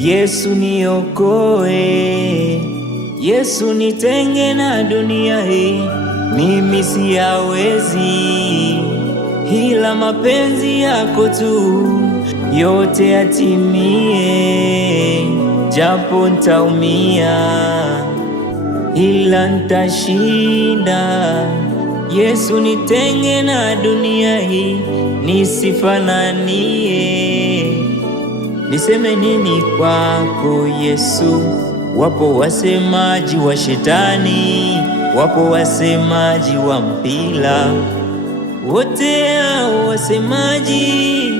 Yesu niokoe, Yesu nitenge na dunia hii, mimi siyawezi, ila mapenzi yako tu yote yatimie. Japo ntaumia, ila ntashinda. Yesu nitenge na dunia hii, nisifananie. Niseme nini kwako Yesu? Wapo wasemaji wa shetani, wapo wasemaji wa mpila, wote hao wasemaji,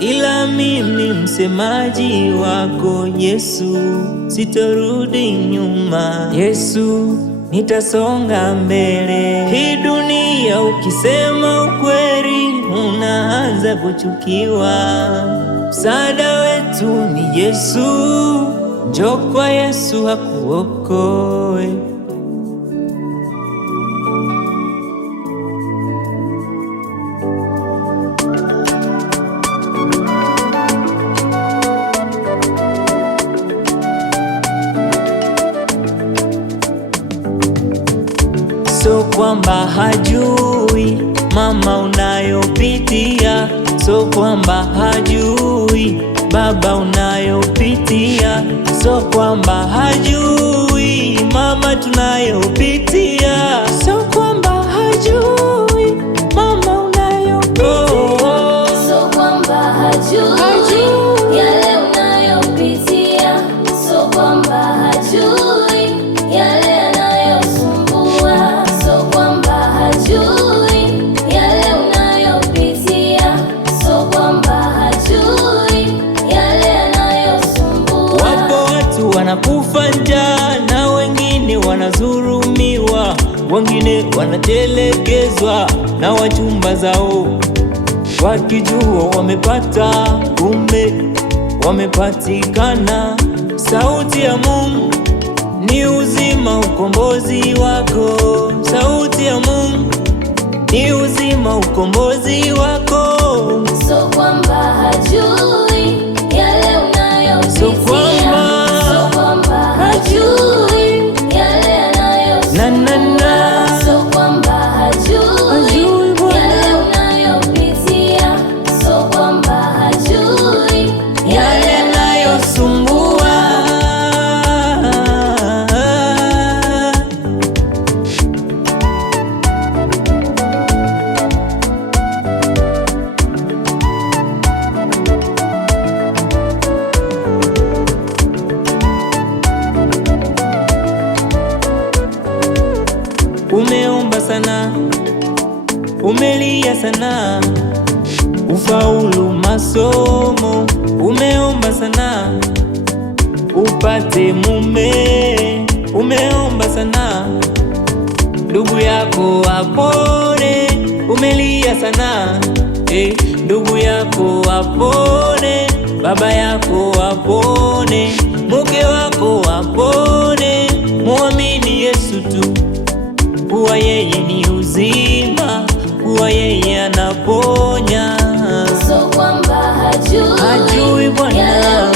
ila mimi msemaji wako Yesu. Sitarudi nyuma Yesu, nitasonga mbele. Hii dunia ukisema ukweli unaanza kuchukiwa. Msaada wetu ni Yesu, njoo kwa Yesu akuokoe. So kwamba hajui mama unayopitia, so kwamba hajui baba unayopitia, so kwamba hajui mama tunayopitia, so kwamba hajui mama unayopitia, so kwamba hajui yale unayopitia, so kwamba hajui yale wanakufa njaa na wengine wanadhulumiwa, wengine wanatelekezwa na wachumba zao, wakijua wamepata, kumbe wamepatikana. Sauti ya Mungu ni uzima, ukombozi wako. Sauti ya Mungu ni uzima, ukombozi wako. So kwamba hajui yale unayopitia, so kwamba hajui yale anayosumbua, so kwamba hajui yale unayopitia, so kwamba hajui yale anayosumbua. Umeomba sana, umelia sana, ufaulu masomo. Umeomba sana, upate mume. Umeomba sana, ndugu yako apone. Umelia sana, ndugu yako apone, baba yako apone, mke wako apone. Muamini Yesu tu, kuwa yeye ni uzima, kuwa yeye anaponya. So kwamba hajui Bwana